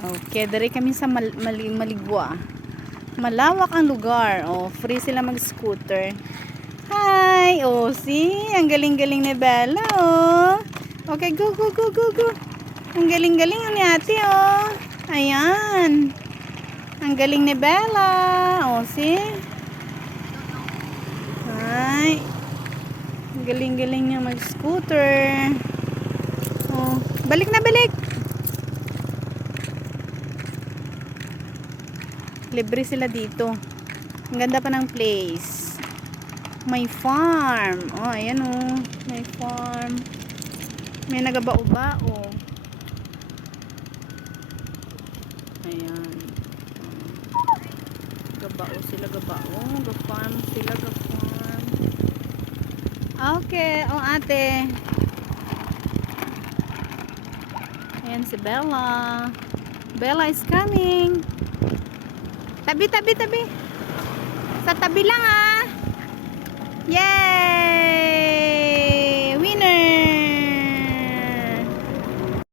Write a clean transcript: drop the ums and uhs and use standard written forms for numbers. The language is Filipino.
Okay, dari kami sa Maligwa. Malawak ang lugar. Oh, free sila mag-scooter. Hi! Oh, see? Ang galing-galing ni Bella, oh. Okay, go, go, go, go, go. Ang galing-galing ni ate, oh. Ayan. Ang galing ni Bella. Oh, see? Hi. Ang galing-galing niya mag-scooter. Oh, balik na, balik. Libre sila dito. Ang ganda pa ng place. May farm. Oh, ayan oh. May farm. May nagabao-bao. Ayan. Gabao sila, gabao. Ga-farm sila, ga-farm. Okay. Oh, ate. Ayan si Bella. Bella is coming. Tabi, tabi, tabi. Sa tabi lang ah. Yay!